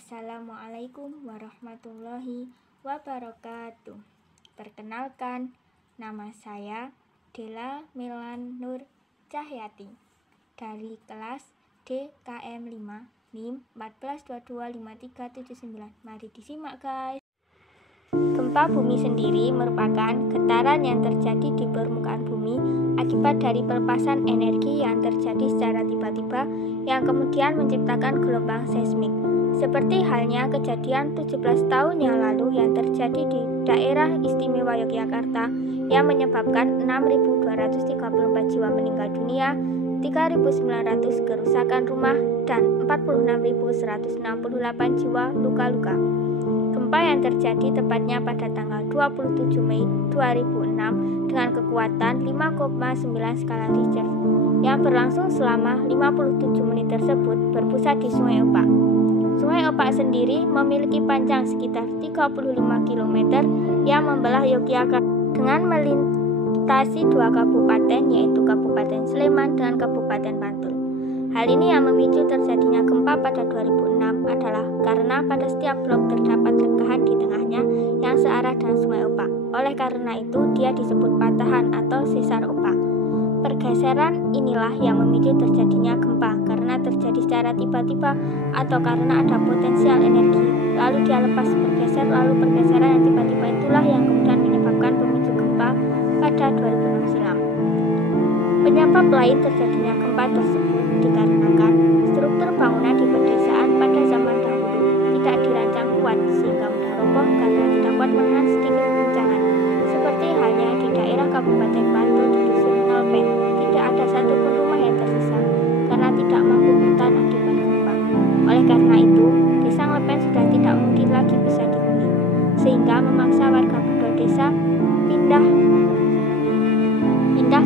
Assalamualaikum warahmatullahi wabarakatuh. Perkenalkan, nama saya Dela Milan Nur Cahyati dari kelas DKM 5 NIM 14225379. Mari disimak guys. Gempa bumi sendiri merupakan getaran yang terjadi di permukaan bumi akibat dari pelepasan energi yang terjadi secara tiba-tiba yang kemudian menciptakan gelombang seismik. Seperti halnya kejadian 17 tahun yang lalu yang terjadi di daerah istimewa Yogyakarta yang menyebabkan 6.234 jiwa meninggal dunia, 3.900 kerusakan rumah, dan 46.168 jiwa luka-luka. Gempa yang terjadi tepatnya pada tanggal 27 Mei 2006 dengan kekuatan 5,9 skala Richter yang berlangsung selama 57 menit tersebut berpusat di Sungai Opak. Sungai Opak sendiri memiliki panjang sekitar 35 km yang membelah Yogyakarta dengan melintasi dua kabupaten, yaitu Kabupaten Sleman dan Kabupaten Bantul. Hal ini yang memicu terjadinya gempa pada 2006 adalah karena pada setiap blok terdapat renggahan di tengahnya yang searah dengan Sungai Opak. Oleh karena itu, dia disebut patahan atau sesar opak. Pergeseran inilah yang memicu terjadinya gempa karena terjadi secara tiba-tiba atau karena ada potensial energi. Lalu dia lepas bergeser, lalu pergeseran yang tiba-tiba itulah yang kemudian menyebabkan pemicu gempa pada 2006 silam. Penyebab lain terjadinya gempa tersebut dikarenakan struktur bangunan di pedesaan pada zaman dahulu tidak dirancang kuat sehingga mudah roboh karena tidak kuat menahan sedikit guncangan. Seperti halnya di daerah Kabupaten Bantul di Dusun Ngelpen, tidak ada satupun rumah yang tersisa karena tidak mampu bertahan akibat gempa. Oleh karena itu, Desa Ngelpen sudah tidak mungkin lagi bisa dihuni, sehingga memaksa warga penduduk desa pindah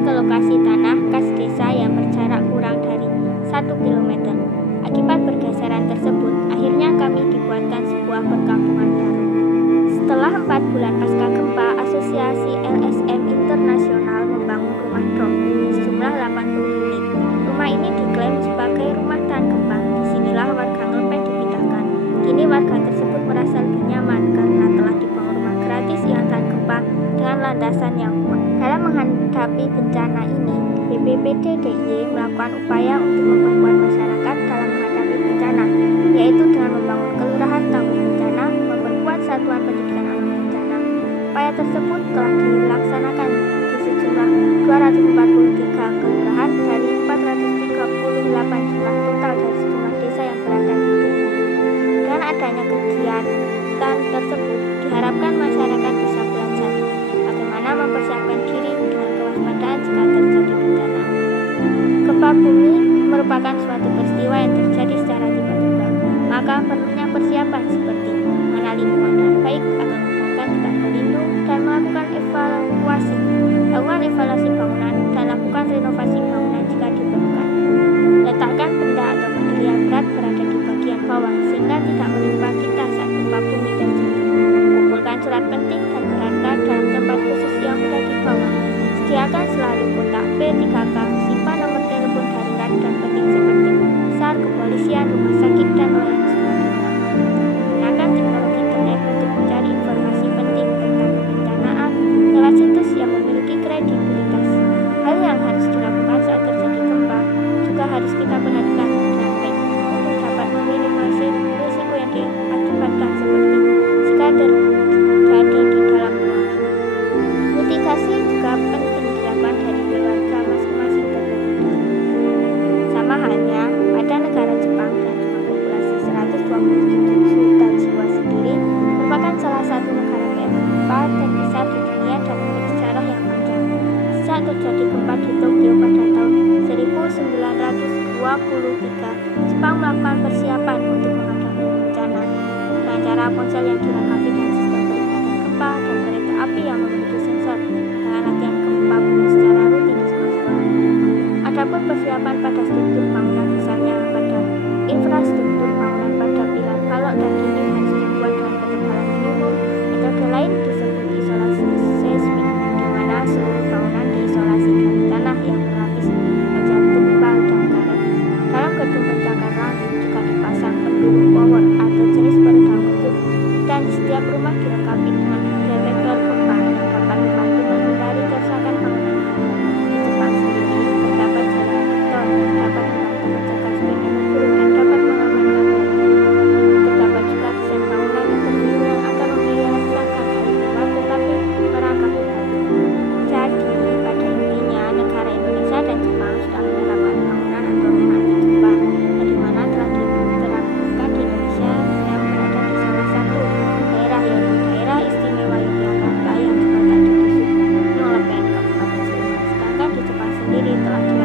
ke lokasi tanah kas desa yang berjarak kurang dari 1 km. Akibat pergeseran tersebut, akhirnya kami dibuatkan sebuah perkampungan baru. Setelah 4 bulan pasca gempa, Asosiasi LSM Internasional membangun rumah dom sejumlah 80 unit. Rumah ini diklaim sebagai rumah tahan gempa. Disinilah warga Ngelpen dipindahkan. Kini warga tersebut merasa lebih nyaman karena telah dibangun rumah gratis yang tahan gempa dengan landasan yang kuat. Dalam menghadapi bencana ini, BPBD DIY melakukan upaya untuk memperkuat masyarakat dalam menghadapi bencana, yaitu dengan membangun kelurahan tangguh bencana, memperkuat satuan pendidikan aman bencana. Upaya tersebut telah dilaksanakan di sejumlah 243 kelurahan dari 438 jumlah total dari sejumlah desa yang berada di DIY. Dengan adanya kegiatan tersebut, diharapkan masyarakat bisa belajar bagaimana mempersiapkan diri dengan kewaspadaan jika terjadi bencana. Gempa bumi merupakan suatu peristiwa yang terjadi secara tiba-tiba, maka perlunya persiapan seperti mengenal lingkungan dengan baik akan memudahkan kita berlindung dan melakukan evaluasi bangunan dan lakukan renovasi bangunan jika diperlukan. Letakkan benda atau material berat berada di bagian bawah sehingga tidak menimpa kita saat gempa bumi terjadi. Kumpulkan surat penting dan berada dalam tempat khusus yang mudah dibawa. Sediakan selalu kotak P3K, simpan nomor telepon darurat dan penting seperti SAR, kepolisian, rumah sakit, dan lain sebagainya. Gunakan teknologi internet untuk mencari informasi penting tentang kebencanaan lewat situs yang memiliki kredibilitas. Hal yang harus dilakukan saat terjadi gempa juga harus kita perhatikan dengan baik untuk dapat meminimalisir risiko yang diakibatkan seperti jika terjadi di dalam rumah. Mitigasi juga penting dilakukan dari keluarga masing-masing terlebih dahulu. Sama halnya pada negara Jepang yang dengan populasi 127 juta jiwa sendiri merupakan salah satu negara gempa terbesar di dunia dan memiliki sejarah yang panjang. Sejak terjadi gempa di Tokyo pada tahun 1923, Jepang melakukan persiapan untuk menghadapi bencana dengan cara ponsel yang dilengkapi dengan sistem peringatan gempa dan kereta api yang memiliki sensor dengan latihan gempa bumi secara rutin di sekolah-sekolah. Adapun persiapan pada struktur bangunan misalnya pada infrastruktur bangunan pada pilar, balok dan dinding harus dibuat dengan ketebalan minimum. Metode lain disebut isolasi seismik, di mana seluruh bangunan diisolasi dari tanah yang berlapis baja tebal dan karet. Dalam gedung pencakar langit juga dipasang pendulum power atau jenis sendiri telah dilakukan.